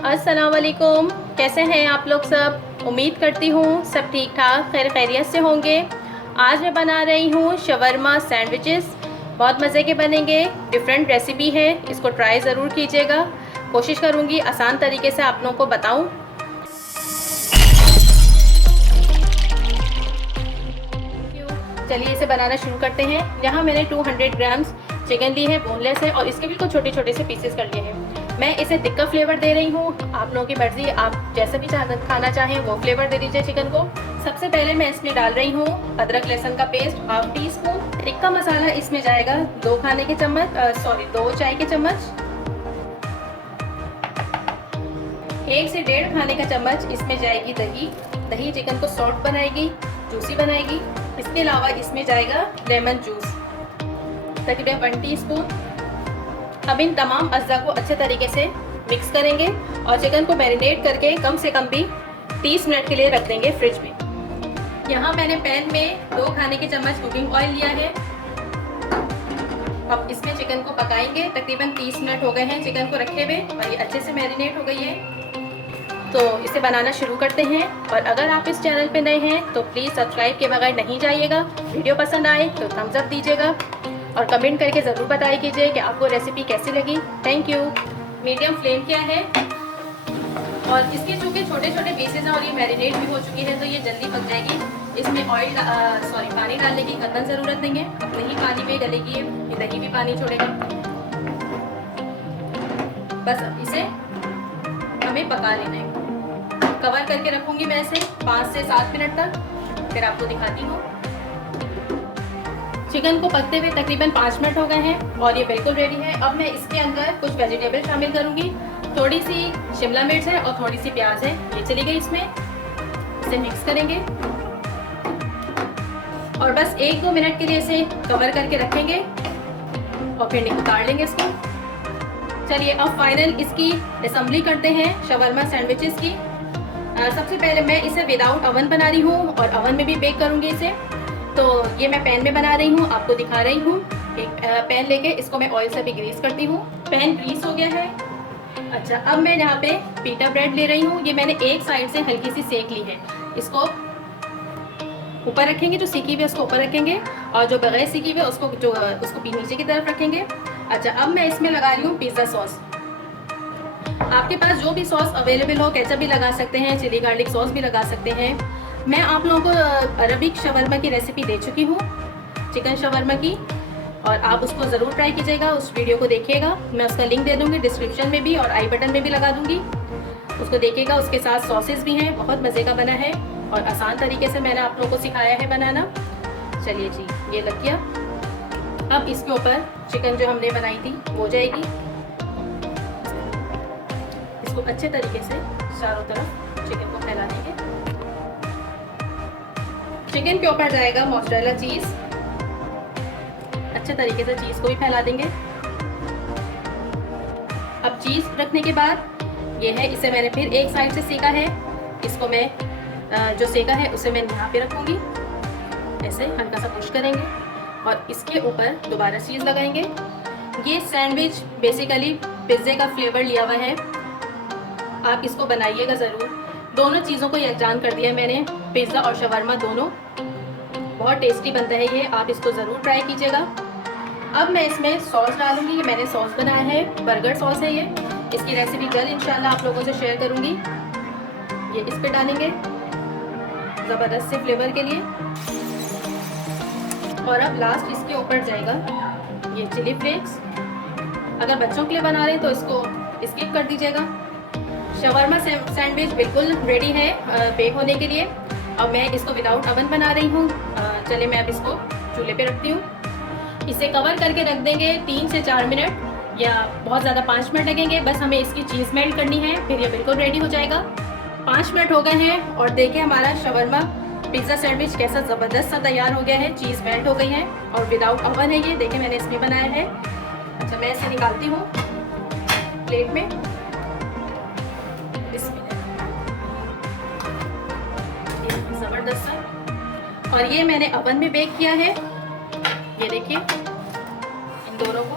अस्सलाम वालेकुम। कैसे हैं आप लोग सब? उम्मीद करती हूँ सब ठीक ठाक खैर खैरियत से होंगे। आज मैं बना रही हूँ शवरमा सैंडविचेस। बहुत मज़े के बनेंगे, डिफरेंट रेसिपी है, इसको ट्राई ज़रूर कीजिएगा। कोशिश करूँगी आसान तरीके से आप लोगों को बताऊँ। चलिए इसे बनाना शुरू करते हैं। यहाँ मैंने 200 ग्राम्स चिकन ली है, बोनलेस है, और इसके बिल्कुल छोटे छोटे से पीसेस कर लिए हैं। मैं इसे तिक्का फ्लेवर दे रही हूँ, आप लोगों की मर्जी, आप जैसा भी खाना चाहें वो फ्लेवर दे दीजिए चिकन को। सबसे पहले मैं इसमें डाल रही हूँ अदरक लहसुन का paste, half teaspoon. Tikka masala इसमें जाएगा 2 खाने के चम्मच, 2 चाय के चम्मच। 1 से 1.5 खाने का चम्मच इसमें जाएगी दही। दही चिकन को सॉफ्ट बनाएगी, जूसी बनाएगी। इसके अलावा इसमें जाएगा लेमन जूस, तकरीबन 1 टीस्पून। अब इन तमाम अज्जा को अच्छे तरीके से मिक्स करेंगे और चिकन को मैरिनेट करके कम से कम भी 30 मिनट के लिए रख देंगे फ्रिज में। यहाँ मैंने पैन में 2 खाने के चम्मच कुकिंग ऑयल लिया है। अब इसमें चिकन को पकाएंगे। तकरीबन 30 मिनट हो गए हैं चिकन को रखे हुए और ये अच्छे से मैरिनेट हो गई है। तो इसे बनाना शुरू करते हैं। और अगर आप इस चैनल पे नए हैं तो प्लीज़ सब्सक्राइब के बगैर नहीं जाइएगा। वीडियो पसंद आए तो थम्स अप दीजिएगा और कमेंट करके ज़रूर बताइए कीजिए कि आपको रेसिपी कैसी लगी। Thank you. मीडियम फ्लेम किया है और इसके चूँकि छोटे छोटे पीसेज हैं और ये मैरिनेट भी हो चुकी है तो ये जल्दी पक जाएगी। इसमें पानी डालने की कतई ज़रूरत नहीं है, दही पानी में गलेगी, ये दही भी पानी छोड़ेगा। बस अब इसे हमें पका लेना है। कवर करके रखूंगी मैं इसे 5 से 7 मिनट तक, फिर आपको दिखाती हूँ। चिकन को पकते हुए तकरीबन 5 मिनट हो गए हैं और ये बिल्कुल रेडी है। अब मैं इसके अंदर कुछ वेजिटेबल शामिल करूंगी। थोड़ी सी शिमला मिर्च है और थोड़ी सी प्याज है, ये चली गई इसमें। इसे मिक्स करेंगे और बस 1-2 मिनट के लिए इसे कवर करके रखेंगे और फिर उतार लेंगे इसको। चलिए अब फाइनल इसकी असेंबली करते हैं शवरमा सैंडविचेस की। सबसे पहले मैं इसे विदाउट अवन बना रही हूँ और अवन में भी बेक करूँगी इसे। तो ये मैं पैन में बना रही हूँ, आपको दिखा रही हूँ। एक पैन लेके इसको मैं ऑयल से भी ग्रीस करती हूँ। पैन ग्रीस हो गया है। अच्छा, अब मैं यहाँ पे पीटा ब्रेड ले रही हूँ। ये मैंने एक साइड से हल्की सी सेक ली है। इसको ऊपर रखेंगे, जो सीखी हुई है उसको ऊपर रखेंगे और जो बगैर सीखी हुई है उसको नीचे की तरफ रखेंगे। अच्छा, अब मैं इसमें लगा रही हूँ पिज़्ज़ा सॉस। आपके पास जो भी सॉस अवेलेबल हो, केचप भी लगा सकते हैं, चिली गार्लिक सॉस भी लगा सकते हैं। मैं आप लोगों को अरबिक शवरमा की रेसिपी दे चुकी हूँ, चिकन शवरमा की, और आप उसको ज़रूर ट्राई कीजिएगा, उस वीडियो को देखिएगा। मैं उसका लिंक दे दूँगी डिस्क्रिप्शन में भी और आई बटन में भी लगा दूँगी, उसको देखिएगा। उसके साथ सॉसेस भी हैं, बहुत मज़े का बना है और आसान तरीके से मैंने आप लोगों को सिखाया है बनाना। चलिए जी, ये लग गया। अब इसके ऊपर चिकन जो हमने बनाई थी वो जाएगी। इसको अच्छे तरीके से चारों तरफ चिकन को फैला देंगे। चिकन के ऊपर जाएगा मोज़रेला चीज़, अच्छे तरीके से चीज़ को भी फैला देंगे। अब चीज़ रखने के बाद ये है, इसे मैंने फिर एक साइड से सेका है। इसको मैं जो सेका है उसे मैं यहाँ पे रखूँगी, ऐसे हल्का सा पुश करेंगे और इसके ऊपर दोबारा चीज़ लगाएंगे। ये सैंडविच बेसिकली पिज़्ज़े का फ्लेवर लिया हुआ है, आप इसको बनाइएगा ज़रूर। दोनों चीज़ों को यकजान कर दिया मैंने, पिज़्ज़ा और शवरमा दोनों। बहुत टेस्टी बनता है ये, आप इसको ज़रूर ट्राई कीजिएगा। अब मैं इसमें सॉस डालूंगी। ये मैंने सॉस बनाया है, बर्गर सॉस है ये। इसकी रेसिपी कल इंशाल्लाह आप लोगों से शेयर करूंगी। ये इस पे डालेंगे ज़बरदस्त से फ्लेवर के लिए। और अब लास्ट इसके ऊपर जाएगा ये चिली फ्लेक्स। अगर बच्चों के लिए बना रहे हैं तो इसको स्किप कर दीजिएगा। शवरमा सैंडविच बिल्कुल रेडी है बेक होने के लिए। अब मैं इसको विदाउट अवन बना रही हूँ। चले मैं अब इसको चूल्हे पे रखती हूँ। इसे कवर करके रख देंगे 3 से 4 मिनट या बहुत ज़्यादा 5 मिनट लगेंगे। बस हमें इसकी चीज़ मेल्ट करनी है, फिर ये बिल्कुल रेडी हो जाएगा। 5 मिनट हो गए हैं और देखिए हमारा शवरमा पिज़्ज़ा सैंडविच कैसा ज़बरदस्त सा तैयार हो गया है। चीज़ मेल्ट हो गई है और विदाउट अवन है ये। देखिए मैंने इसमें बनाया है। अच्छा, मैं इसे निकालती हूँ प्लेट में। ज़बरदस्त सा। और ये मैंने अवन में बेक किया है। ये देखिए इन दोनों को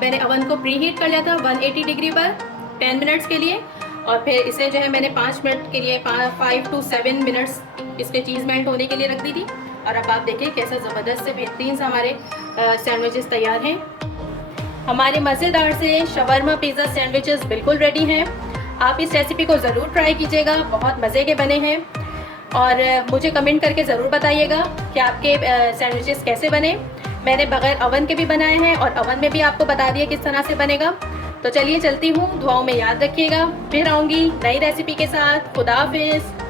मैंने अवन को प्री हीट कर लिया था 180 डिग्री पर 10 मिनट्स के लिए। और फिर इसे जो है मैंने 5 मिनट के लिए 5 to 7 मिनट्स इसके चीज़ मेल्ट होने के लिए रख दी थी। और अब आप देखिए कैसा ज़बरदस्त से बेहतरीन से हमारे सैंडविचेस तैयार हैं। हमारे मज़ेदार से शवरमा पिज़्ज़ा सैंडविचेस बिल्कुल रेडी हैं। आप इस रेसिपी को ज़रूर ट्राई कीजिएगा, बहुत मज़े के बने हैं। और मुझे कमेंट करके ज़रूर बताइएगा कि आपके सैंडविचेस कैसे बने। मैंने बग़ैर ओवन के भी बनाए हैं और ओवन में भी आपको बता दिया किस तरह से बनेगा। तो चलिए चलती हूँ, दुआओं में याद रखिएगा। फिर आऊँगी नई रेसिपी के साथ। खुदा हाफिज़।